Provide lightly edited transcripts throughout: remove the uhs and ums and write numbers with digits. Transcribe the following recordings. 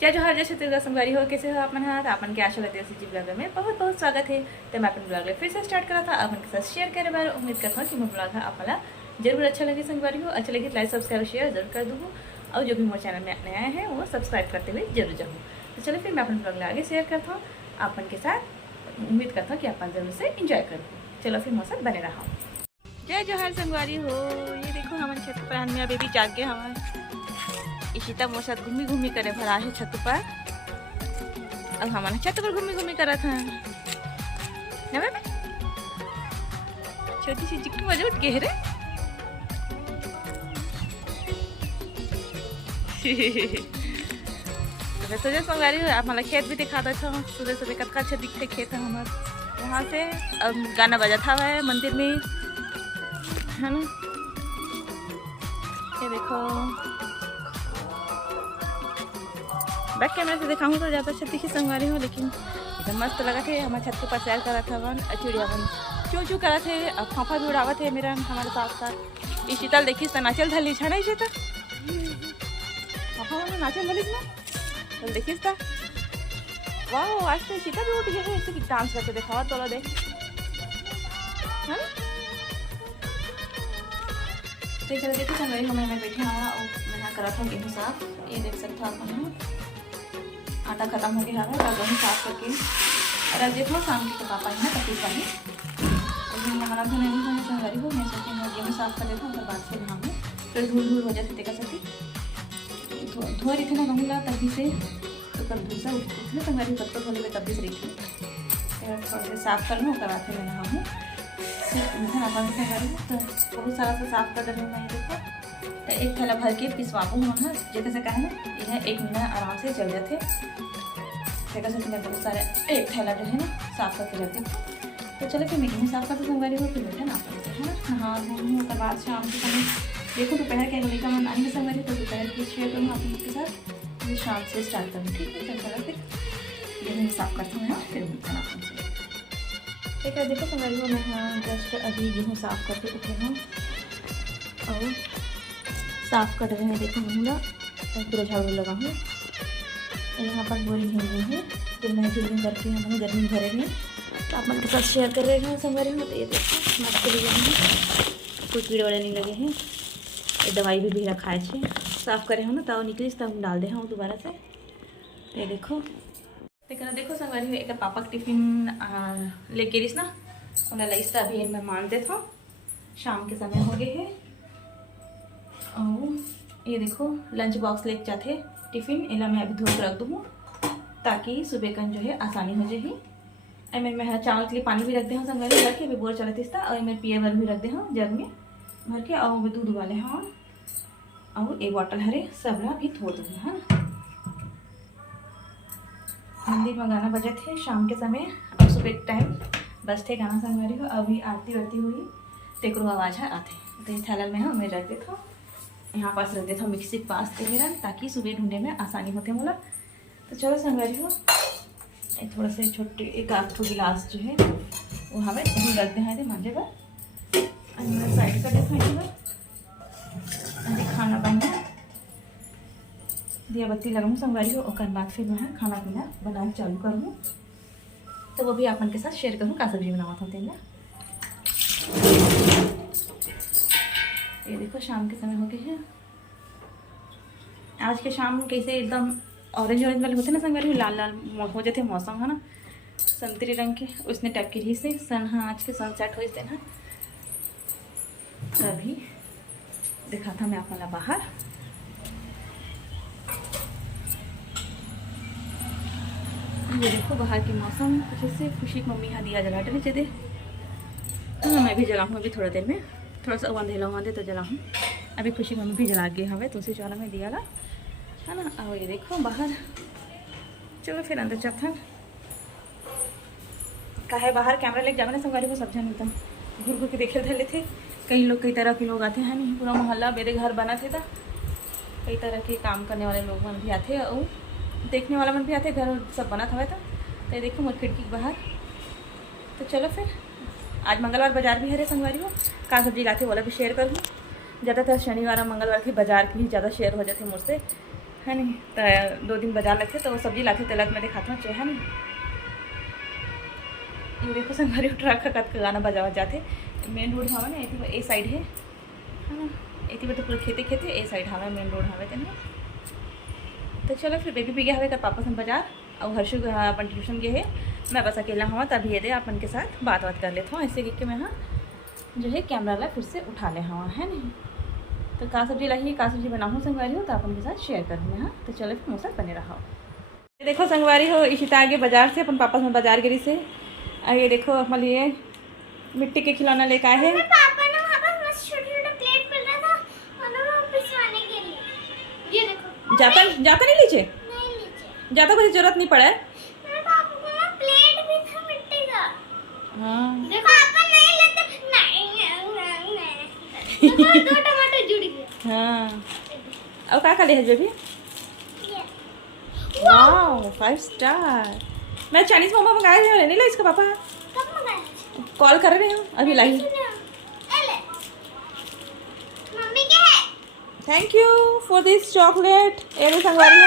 जय जोहार जय छत्तीसगढ़ संगवारी हो, कैसे हो आपन? हाँ, आपन के आशा लगती है ब्लॉग में बहुत बहुत स्वागत है। तो मैं अपने ब्लॉग फिर से स्टार्ट करा था आपन के साथ शेयर करे बार। उम्मीद करता हूँ कि मैं ब्लॉग आपला जरूर अच्छा लगे संगवारी हो। अच्छा लगे लाइक सब्सक्राइब शेयर जरूर कर दूँ, और जो भी मेरे चैनल में नया है वो सब्सक्राइब करते हुए जरूर जाऊँ। तो चलो फिर मैं अपने ब्लॉग आगे शेयर करता हूँ आपन के साथ। उम्मीद करता हूँ कि अपन जरूर से इंजॉय करूँ। चलो फिर मौसम बने रहा। जय जोहार संगवारी हो, ये देखो हमारे छत पर मेरा बेबी जाग गया। हमारे इशिता मोर साथ घूमी घूमी करे भरा है छत पर। अब हमारे छत पर घूमी घूमी करा था ना बेबी। छोटी सी चिक्की मजा उठ गए रे। सुबह संगवारी हो, आप मतलब खेत भी दिखा था। सुबह सुबह कतका अच्छा दिखते खेत है हमारे वहाँ से। अब गाना बजा था है मंदिर में, है ना। ये देखो बैक कैमरा से दिखाऊँ तो ज़्यादा अच्छा दिखी संगवारी हो, लेकिन एकदम मस्त लगा थे। हमारे छत के पास सैर करा था वन, चिड़िया वन चू चू करा थे। अब फाफा भी उड़ावा थे मेरा हमारे साथ साथ। ये शीतल देखिस तो नाचल धली छा नहीं शीतल फाफा वाला नाचल धली ना तो देखिस था। वाह, आज तो शीतल भी उठ गया है ऐसे कि डांस करके दिखावा तो देख, है ना। देखो संगवारी हो, मैं बैठे हुआ और मैं करा था गेहूँ साफ। ये देख सकते हो आप, आटा खत्म हो गया है, गेहूँ साफ करके रख देता हूँ। शाम के पापा यहाँ तकलीफ पानी लेकिन हमारा घर नहीं होने संगवारी हो। मैं सोचती हूँ गेहूँ साफ कर देता हूँ, बाद से नहाऊँ फिर धूल धूल हो जाती देखा सकती धो रही थी ना गेहूँ ला तभी से। तो कल दूसरा उठने संगवारी बत्तख होने में तभी से रही थी। थोड़ा सा साफ कर लूँ कर आते मैं नहाऊँ संगवारी। तो बहुत सारा सा साफ कर रही हूँ मैं। देखो तो एक थैला भर के पिसवाऊँ हम ना, जैसे से कहे ना यह 1 महीना आराम से चल जाते। देखा सकते मैं बहुत सारे एक थैला जो है ना साफ करके रखती हूँ। तो चलो फिर मैं गेहूँ साफ करते संगवारी हो, फिर बैठे ना आप है ना नहा धोऊँ। उसके बाद शाम के समय देखो दोपहर के अगले का मन आएंगे संगवारी, तो दोपहर की शेयर करूँ आप लोग के साथ। फिर शाम से स्टार्ट करूँ, ठीक है। तो चलो फिर गेहूँ साफ करती हूँ फिर मिलता आपको। ठीक है, देखो संगवारी हो, मैं जस्ट अभी गेहूँ साफ करके उठे हूँ और साफ कर रहे हैं। देखो गेहूँ पूरा झाड़ू लगा हूँ। यहाँ पर बोरी झील है जो मैं झील करके हम गर्मी भरे हुए तो आप मन के साथ शेयर कर रहे हैं संगवारी में। तो ये देखो मस्त लगे हैं, कोई कीड़े वाले नहीं लगे हैं। ये दवाई भी रखा है साफ करे हो ना तब निकली तब डाल दे हूँ दोबारा से। ये देखो देखो संगवारी में एक पापा का टिफिन लेके रिस ना उन्हें लईस अभी मैं मान देता हूँ। शाम के समय हो गए हैं और ये देखो लंच बॉक्स लेके जाते टिफिन एला मैं अभी धो के रख दूँ ताकि सुबह कन जो है आसानी हो जाए। मैं चावल के लिए पानी भी रख दे हूँ संगवारी भर के, अभी बोर चलती था। और मैं पिए भर भी रख दे हूँ जग में भर के, और दूध उबाले हाँ और एक बॉटल हरे सबला भी धो दूँगा है ना। मंदिर में गाना बजे थे शाम के समय और सुबह टाइम बस थे गाना संगवारी हो। अभी आरती वारती हुई तेकरो आवाज़ आते तो थैला में हाँ मैं रख देता हूँ। यहाँ पास रख देता हूँ मिक्सी के पास थे मेरा, ताकि सुबह ढूंढने में आसानी होती मोला। तो चलो संगवारी हो, थोड़ा से छोटे एक आध गिलास जो है वो हमें वहीं रखते हैं मांझे पर साइड कर देते हैं। अभी खाना बना दिया बत्ती लगाऊँ संगवारी हो, और बाद फिर मैं खाना पीना बनाना चालू करूँ। तो वो भी आपन के साथ शेयर करूँ का सब्जी बनावा था तेल। ये देखो शाम के समय हो गए हैं। आज के शाम कैसे एकदम ऑरेंज वाले होते ना संगवारी, लाल लाल हो जाते मौसम है ना, संतरी रंग के उसने टाइप की रही से सन। हाँ आज के सनसेट हो जाते ना तभी देखा था मैं अपना बाहर। ये देखो बाहर के मौसम कुछ ऐसे खुशी की मम्मी यहाँ दिया जला नीचे दे। हाँ मैं भी जलाऊँ अभी थोड़ा देर में, थोड़ा सा वंधे तो जलाऊँ। अभी खुशी मम्मी भी जला गए हमें तुलसी चौरा में दिया ला है ना। और ये देखो बाहर, चलो फिर अंदर चलते हैं। काहे बाहर कैमरा लेके जावे ना संगवारी को सब जन एकदम घूर घूर के देखे धले थे। कई लोग कई तरह के लोग आते हैं नहीं, पूरा मोहल्ला मेरे घर बना थे था। कई तरह के काम करने वाले लोग मन भी आते और देखने वाला मन भी आते, घर सब बना था। तो ये देखो मोर खिड़की के बाहर। तो चलो फिर आज मंगलवार बाजार भी है रे संगवारी हो, का सब्जी लाते वाला भी शेयर करूँ। ज़्यादातर शनिवार और मंगलवार की बाजार की ही ज़्यादा शेयर हो जाती मुझसे, है नहीं। तो 2 दिन बाजार लगते तो वो सब्जी लाते तेलत में दिखाता हूँ है नहीं। ये देखो संगवारी ट्रक का कत गाना बजा जाते मेन रोड हवा ना ए साइड है ना। एती तो पूरा खेते खेते ए साइड हवा मेन रोड हवे तेन। तो चलो फिर बेबी पी गया हवे कर पापा सन बाजार और हर्षु अपन ट्यूशन गए है। मैं बस अकेला हुआ तभी ये दे अपन के साथ बात कर लेता हूँ ऐसे कि मैं हाँ जो है कैमरा ला फिर से उठा ले हवा है नहीं। तो का सब्जी लाई का सब्जी बनाऊँ संगवारी हो तो अपन के साथ शेयर करूँ मैं हाँ। तो चलो फिर मुझसे बने रहा हो। देखो संगवारी हो इशिता आगे बाजार से अपन पापा से बाजार गई से ये देखो हमारे लिए मिट्टी के खिलौना लेकर आए हैं। जाता नहीं लीजिए जाता कुछ जरूरत नहीं पड़ा है। प्लेट भी था मिट्टी का। हाँ देखो अपन नहीं लेते नहीं 2 टमाटर जुड़ गए। हाँ और क्या ले है बेबी। Wow 5 star. मैं चाइनीज मोमो मंगाए थे नहीं ला इसका पापा कब मंगाए कॉल कर रहे हैं अभी लाई। मम्मी के है। Thank you for this chocolate. ये संगवारी है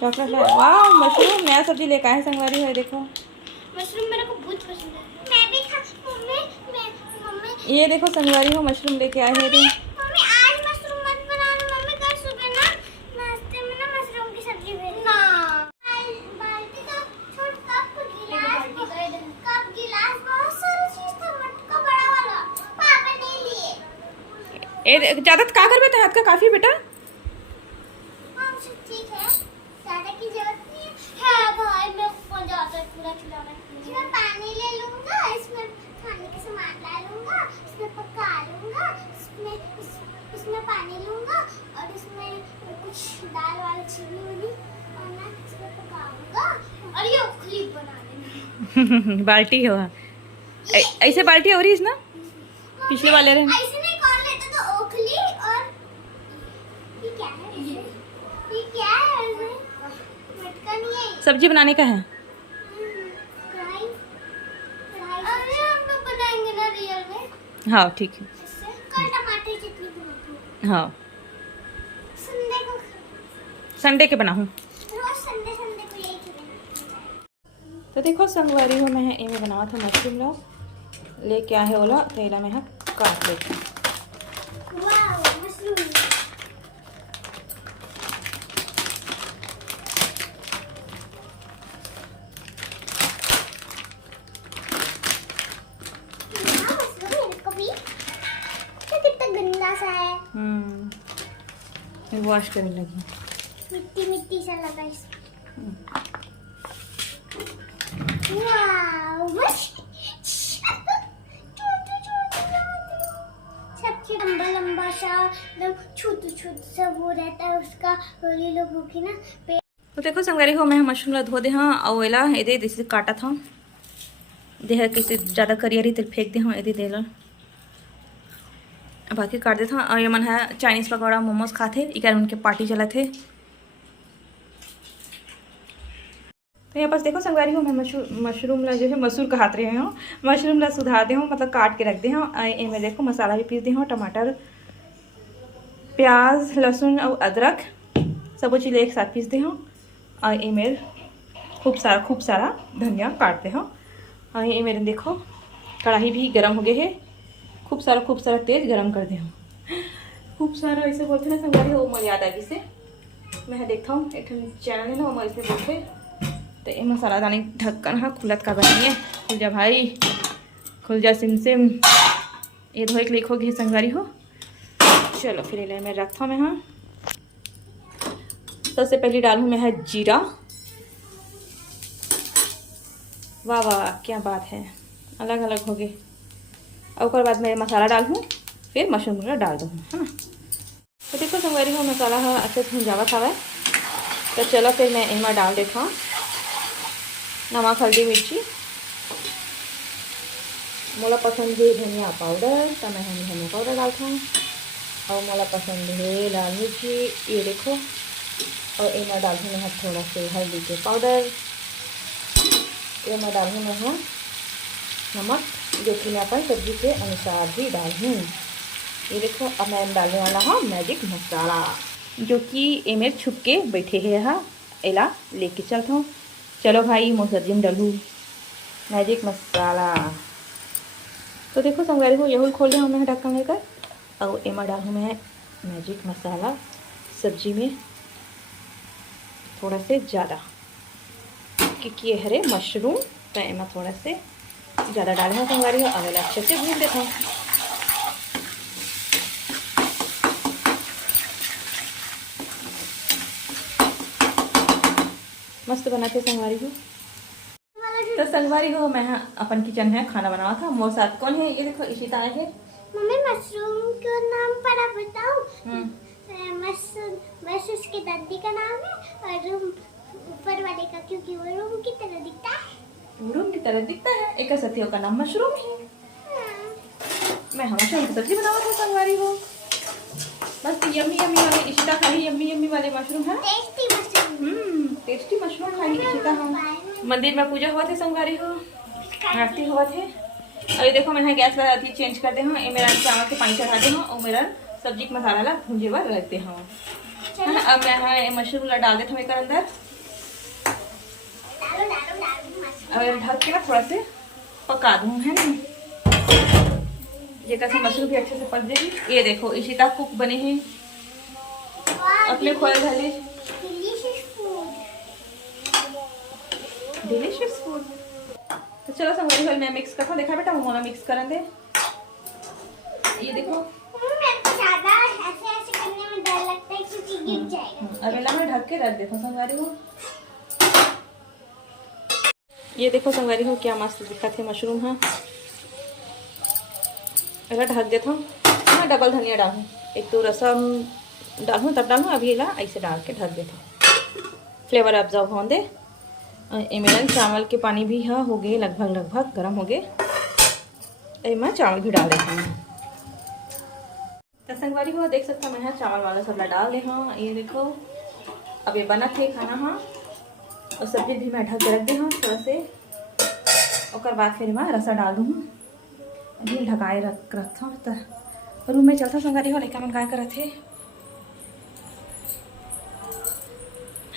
चॉकलेट है। वाह मशरूम नया सब्जी लेकर आए संगवारी है देखो। मशरूम मेरे को बहुत पसंद है। मैं भी खा मम्मी ये देखो संगवारी हो मशरूम लेके आए हैं। मम्मी आज मशरूम मत बनाना। मम्मी कल सुबह ना नाश्ते में ना मशरूम की सब्जी भेजना। बाल्टी का छोटा कप गिलास बहुत सारा चीज था मटका बड़ा वाला पापा नहीं लिए। ए ज्यादा का करबे तो हाथ का काफी बेटा। हाँ ठीक है ज्यादा की जरूरत नहीं है भाई। मैं ऊपर जाकर पूरा खिलौना इसमें पानी ले लूंगा इसमें खाने के सामान ला लूंगा इसमें पका लूंगा इसमें पानी लूंगा और इसमें कुछ दाल वाल चीनी होगी और ना इसमें पकाऊंगा और ये ओखली बना देना। बाल्टी हो ऐसे बाल्टी हो रही है ना पिछले वाले रे। ऐसे नहीं कौन लेता तो ओखली और ये क्या है ये क्या है मटका नहीं है। सब्जी बनाने का है। कढ़ाई अरे हम लोग बनाएंगे ना रियल में। हाँ ठीक है कल टमाटर चटनी बनाते हैं। हाँ संडे को संडे के बनाऊँ। रोज संडे को यही करेंगे। तो देखो संगवारी हो मैं इमें बनावा था मशरूम ला लेके आए ओला तेला में काट लेते हैं। वाओ मशरूम कितना गंदा सा है। मैं वॉश करने लगी। मिट्टी मिट्टी सा लगा इसमें। वाओ सबसे लंबा लंबा सा छोटू छोटू सा वो रहता है उसका रोली लोगों की ना। तो देखो संगवारी हो मैं मशरूम ला धो दे हाँ और एला ये जैसे काटा था देह कैसे ज़्यादा करियरी तेल फेंक दे हाँ ये दे ला बाकी काट देता और ये मन है चाइनीज़ पकौड़ा मोमोज खाते इकार उनके पार्टी चला थे। तो यहाँ पास देखो संगवारी हो मैं मशरूम ला जो है मसूर का हाथ रहे हो मशरूम ला सुधार दे हूँ मतलब काट के रख दे हूँ। इनमें देखो मसाला भी पीस दे हूँ टमाटर प्याज लहसुन और अदरक सब चीज़ एक साथ पीस दे हूँ और इमें खूब सारा धनिया काटते हूँ। और ये मेरे देखो कढ़ाई भी गर्म हो गए है खूब सारा तेज गरम कर दे हूँ। खूब सारा ऐसे बोलते ना संगवारी हो मुझे याद आएगी से मैं देखता हूँ एक चैनल है ना वो ऐसे बोलते तो ये मसाला दानी ढक्कन हाँ खुलत का बनी खुल जा भाई खुल जा सिम ये धोए क्लिक होगी संगवारी हो। चलो फिर ले मैं रखता हूँ मैं हाँ। सबसे पहले डालूँ मैं है जीरा। वाह वाह क्या बात है अलग अलग हो गए। और बाद मैं मसाला डालूँ फिर मशरूम डाल दूँ है ना। तो देखो संगवारी हो मसाला है अच्छे से भुंजावा खावा तो चलो फिर मैं इनमें डाल देता हूँ नमक हल्दी मिर्ची मोला पसंद है धनिया पाउडर तो मैं धनिया पाउडर डालता हूँ और मोला पसंद है लाल मिर्ची ये देखो और इनमें डालूँ मैं थोड़ा से हल्दी के पाउडर ये मैं डालूँ मैं नमक जो कि मैं अपन सब्जी के अनुसार ही डालूँ ये देखो अब मैं डालने वाला हूँ मैजिक मसाला, जो कि ए मेरे छुप के बैठे है। हाँ एला लेके चलता हूँ। चलो भाई मैं सब्जी में डालूँ मैजिक मसाला। तो देखो संगवारी को यही खोल रहा हूँ मैं ढक्कन लेकर, और एमा डालूँ मैं मैजिक मसाला सब्जी में थोड़ा से ज़्यादा, क्योंकि ये हरे मशरूम तो एमा थोड़ा से ज़्यादा डाले हैं संगवारी हो। अगर अच्छे से भून देता हूँ। मस्त बना थे संगवारी हो। तो संगवारी हो मैं अपन किचन है खाना बनावा था। मोर साथ कौन है? ये देखो इशिता है। मम्मी मशरूम का नाम पड़ा बताऊं? बस उसके दादी का नाम है और ऊपर वाले का, क्योंकि वो रूम की तरह दिखता है। रूम की तरह दिखता है। एक सतियों का नाम मशरूम है। मैं हमेशा उनकी सब्जी बनावा था संगवारी हो। बस यम्मी यम्मी वाले इशिता खाली यम्मी यम्मी वाले मशरूम है। Tasty mushroom. टेस्टी मशरूम खाली इशिता हम। मंदिर में पूजा हुआ थे संगवारी हो, आरती हुआ थे। और ये देखो मैं गैस वाला अथी चेंज कर दे हूँ। ये मेरा चावल के पानी चढ़ा दे हूँ और मेरा सब्जी का मसाला ला भूंजे हुआ रख दे हूँ। अब मैं मशरूम ला डाल देता हूँ एक अंदर। और ढक के ना थोड़ा से पका दूँ, है ना, ये कैसे मशरूम भी अच्छे से पक जाएगी। ये देखो इशिता कुक बने हैं अपने खोल घाले। Delicious food. तो चलो संगवारी हो मैं मिक्स करता हूँ। देखा बेटा मोना मिक्स करन दे। ये देखो मेरे को ज्यादा ऐसे करने में डर लगता है क्योंकि गिर जाएगा। अब इला मैं ढक के रख देता हूँ संगवारी हो। ये देखो संगवारी हो क्या मस्त दिखा थे मशरूम। हाँ इला ढक देता हूँ। हाँ डबल धनिया डालूँ, एक तो रसम डालूँ तब डालूँ। अभी इला ऐसे डाल के ढक देता हूँ, फ्लेवर ऑब्जर्व होने दे। मेरा चावल के पानी भी हाँ हो गए लगभग गर्म हो गए। मैं चावल भी डाल देती हूँ। तो संगवारी हो देख सकता मैं चावल वाला सब डाल दे। हाँ ये देखो अब ये बना थे खाना। हाँ और सब्जी भी मैं ढक के रख दे हाँ थोड़ा से। और बाद फिर मैं रसा डाल दूँ। अभी ढकाए रखता हूँ तो रूम में चलता संगवारी हो लेकर मन गाय कर थे।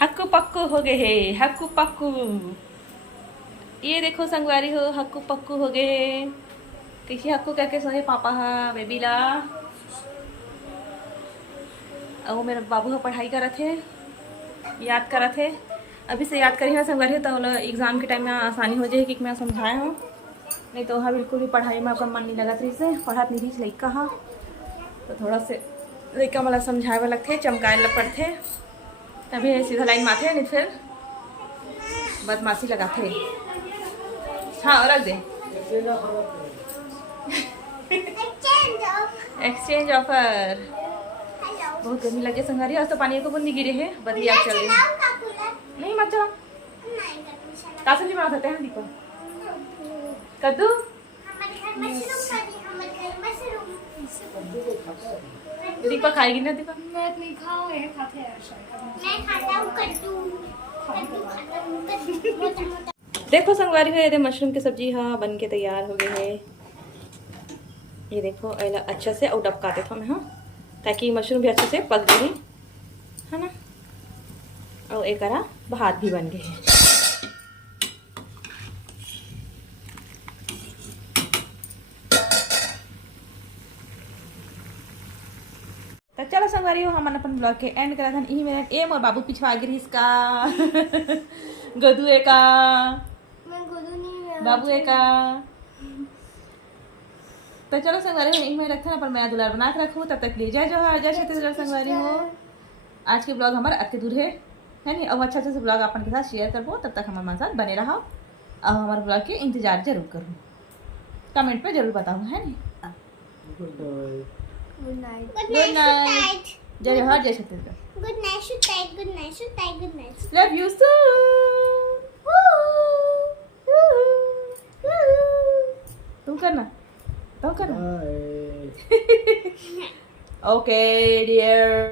हक्कू पक्कू हो गए है, हक्कू पक्कू। ये देखो संगवारी हो हक्कू पक्कू हो गए। किसी हक्कू करके सोए पापा हा बेबी ला। और वो मेरा बाबू हा पढ़ाई करा थे, याद करा थे। अभी से याद करी है संगवारी हो तो एग्ज़ाम के टाइम में आसानी हो जाए कि मैं समझाया हूँ। नहीं तो हाँ बिल्कुल भी पढ़ाई में आपका मन नहीं लगा थी से पढ़ात नहीं थी लड़का। हाँ तो थोड़ा से लड़का मतलब समझाए वाला थे, चमकाए लग पड़ते। तभी सीधा लाइन माथे नहीं फिर बदमाशी लगाते। हाँ रख दे। Exchange offer. बहुत गर्मी लगे संगवारी। आज तो पानी को बंदी गिरे है बदली आग चल रही नहीं मत जाओ। का सब्जी बना सकते हैं दीपक? कद्दू दीपक खाएगी ना? दीपक मैं नहीं खाऊं, ये खाते हैं। मैं खाता हूं कद्दू। कद्दू खाता हूं, कद्दू मोटा मोटा। देखो संगवारी है मशरूम की सब्जी हाँ बन के तैयार हो गई है। ये देखो ऐला अच्छा से और डबका देता हूँ मैं। हाँ ताकि मशरूम भी अच्छे से पक गए है ना। और एक भात भी बन गए हैं। तो चलो संगवारी हो हम अपन ब्लॉग के एंड करा था। यही मेरा एम और बाबू पिछवा गिरी इसका गदुए का बाबू का। तो चलो संगवारी हो में रखा पर मैं दुलार बना के रखूँ। तब तक ले जाए जो जय छत्तीसगढ़ संगवारी हो। आज के ब्लॉग हमारे अति दूर है नहीं। और अच्छा से ब्लॉग अपन के साथ शेयर करबो। तब तक हमारे साथ बने रहो और हमारे ब्लॉग के इंतजार जरूर करूँ। कमेंट पे जरूर बताऊँ है नी। Good night. Good night. जय जोहार जय छत्तीसगढ़। गुड नाइट शुटाइट, गुड नाइट शुटाइट, good night. Love you so. तुम करना ओके डियर।